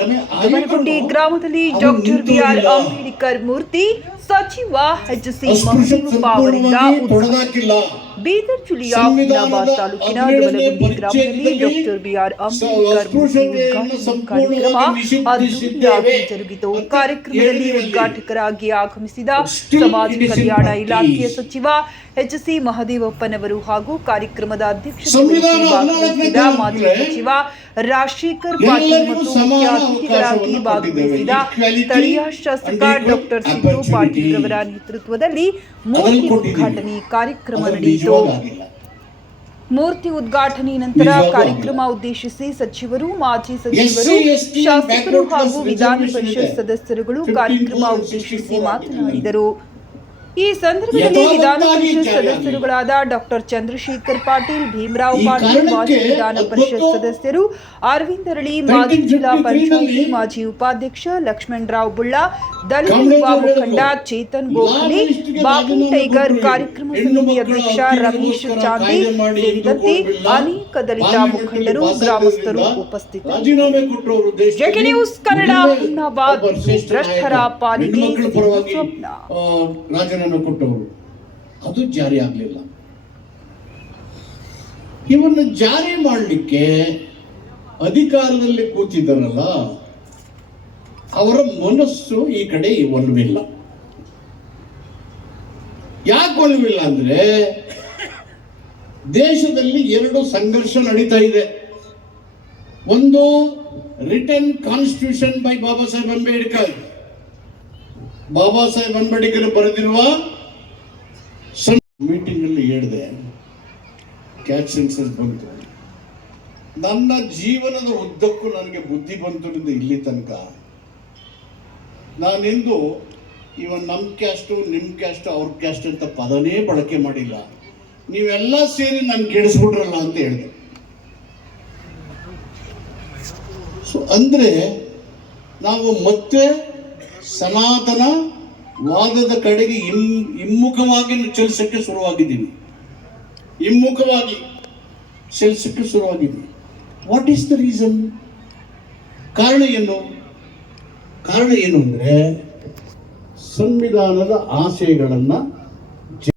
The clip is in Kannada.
ಗಮನಗುಂಡಿ ಗ್ರಾಮದಲ್ಲಿ ಡಾಕ್ಟರ್ ಬಿಆರ್ ಅಂಬೇಡ್ಕರ್ ಮೂರ್ತಿ ಸಚಿವ ಎಚ್.ಸಿ. ಮಹದೇವಪ್ಪ ಅವರಿಂದ ಬೀದರ್ ಜಿಲ್ಲೆಯ ಹುಮನಾಬಾದ್ ತಾಲೂಕಿನ ಗಮನಗುಂಡಿ ಗ್ರಾಮದಲ್ಲಿ ಡಾಕ್ಟರ್ ಬಿಆರ್ ಅಂಬೇಡ್ಕರ್ ಮೂರ್ತಿ ಉದ್ಘಾಟನಾ ಕಾರ್ಯಕ್ರಮ ಅದ್ದೂರಿಯಾಗಿ ಜರುಗಿತು. ಕಾರ್ಯಕ್ರಮದಲ್ಲಿ ಉದ್ಘಾಟಕರಾಗಿ ಆಗಮಿಸಿದ ಸಮಾಜ ಕಲ್ಯಾಣ ಇಲಾಖೆಯ ಸಚಿವ ಎಚ್.ಸಿ. ಮಹದೇವಪ್ಪನವರು ಹಾಗೂ ಕಾರ್ಯಕ್ರಮದ ಅಧ್ಯಕ್ಷತೆ ವಹಿಸಿ ಭಾಗವಹಿಸಿದ ಮಾಜಿ ಸಚಿವ ರಾಜಶೇಖರ್ ಪಾಟೀಲ್ ಮತ್ತು ಮುಖ್ಯ ಅತಿಥಿಗಳಾಗಿ ಭಾಗವಹಿಸಿದ ಸ್ಥಳೀಯ ಶಾಸಕ ಡಾಕ್ಟರ್ ಸಿದ್ದು ಪಾಟೀಲ್ ರವರ ನೇತೃತ್ವದಲ್ಲಿ ಮೂರ್ತಿ ಉದ್ಘಾಟನೆ ಕಾರ್ಯಕ್ರಮ ನಡೆಯಿತು. ಮೂರ್ತಿ ಉದ್ಘಾಟನೆ ನಂತರ ಕಾರ್ಯಕ್ರಮ ಉದ್ದೇಶಿಸಿ ಸಚಿವರು, ಮಾಜಿ ಸಚಿವರು, ಶಾಸಕರು ಹಾಗೂ ವಿಧಾನ ಪರಿಷತ್ ಸದಸ್ಯರುಗಳು ಕಾರ್ಯಕ್ರಮ ಉದ್ದೇಶಿಸಿ ಮಾತನಾಡಿದರು. ಈ ಸಂದರ್ಭದಲ್ಲಿ ವಿಧಾನ ಪರಿಷತ್ ಸದಸ್ಯರುಗಳಾದ ಡಾಕ್ಟರ್ ಚಂದ್ರಶೇಖರ್ ಪಾಟೀಲ್, ಭೀಮರಾವ್ ಪಾಟೀಲ್, ಮಾಜಿ ವಿಧಾನ ಪರಿಷತ್ ಸದಸ್ಯರು ಅರವಿಂದ್ ಅರಳಿ, ಮಾಜಿ ಜಿಲ್ಲಾ ಪಂಚಾಯಿತಿ ಮಾಜಿ ಉಪಾಧ್ಯಕ್ಷ ಲಕ್ಷ್ಮಣರಾವ್ ಬುಳ್ಳ, ದಲಿತ ಯುವ ಮುಖಂಡ ಚೇತನ್ ಗೋಖಲೆ, ಬಾಬು ಟೈಗರ್, ಕಾರ್ಯಕ್ರಮ ಸಮಿತಿ ಅಧ್ಯಕ್ಷ ರಮೇಶ್ ಚಾಂದಿ ಸೇರಿದಂತೆ ಅನೇಕ ದಲಿತ ಮುಖಂಡರು, ಗ್ರಾಮಸ್ಥರು ಉಪಸ್ಥಿತರಿದ್ದರು. JK news Kannada, Humnabad. ಭ್ರಷ್ಟರ ಪಾಲಿಗೆ ಸ್ವಪ್ನ. ಕೊಟ್ಟವರು ಅದು ಜಾರಿ ಆಗಲಿಲ್ಲ. ಇವನ್ನು ಜಾರಿ ಮಾಡಲಿಕ್ಕೆ ಅಧಿಕಾರದಲ್ಲಿ ಕೂತಿದ್ದಾರಲ್ಲ ಅವರ ಮನಸ್ಸು ಈ ಕಡೆ ಒಲವಿಲ್ಲ. ಯಾಕೆ ಒಲವಿಲ್ಲ ಅಂದ್ರೆ ದೇಶದಲ್ಲಿ ಎರಡು ಸಂಘರ್ಷ ನಡೀತಾ ಇದೆ. ಒಂದು return constitution by Baba Saheb Ambedkar. Baba Saheb Ambedkar ಬರೆದಿರುವ ಮೀಟಿಂಗ್ ಅಲ್ಲಿ ಹೇಳಿದೆ, ಕ್ಯಾಚ್ ಸೆನ್ಸಸ್ ಬಂತು. ನನ್ನ ಜೀವನದ ಉದ್ದಕ್ಕೂ ನನಗೆ ಬುದ್ಧಿ ಬಂತು ಇಲ್ಲಿ ತನಕ ನಾನೆಂದು ಇವನ್ ನಮ್ಮ ಕ್ಯಾಸ್ಟು, ನಿಮ್ಮ ಕ್ಯಾಸ್ಟು, ಅವ್ರ ಕ್ಯಾಸ್ಟ್ ಅಂತ ಪದನೇ ಬಳಕೆ ಮಾಡಿಲ್ಲ. ನೀವೆಲ್ಲ ಸೇರಿ ನನ್ ಕೆಡಿಸ್ಬಿಟ್ರಲ್ಲ ಅಂತ ಹೇಳಿದೆ. ಸೊ ಅಂದ್ರೆ ನಾವು ಮತ್ತೆ ಸನಾತನ ವಾದದ ಕಡೆಗೆ ಹಿಮ್ಮುಖವಾಗಿ ಚಲಿಸಕ್ಕೆ ಶುರುವಾಗಿದ್ದೀವಿ. What is the reason? ಕಾರಣ ಏನು ಅಂದ್ರೆ ಸಂವಿಧಾನದ ಆಶಯಗಳನ್ನ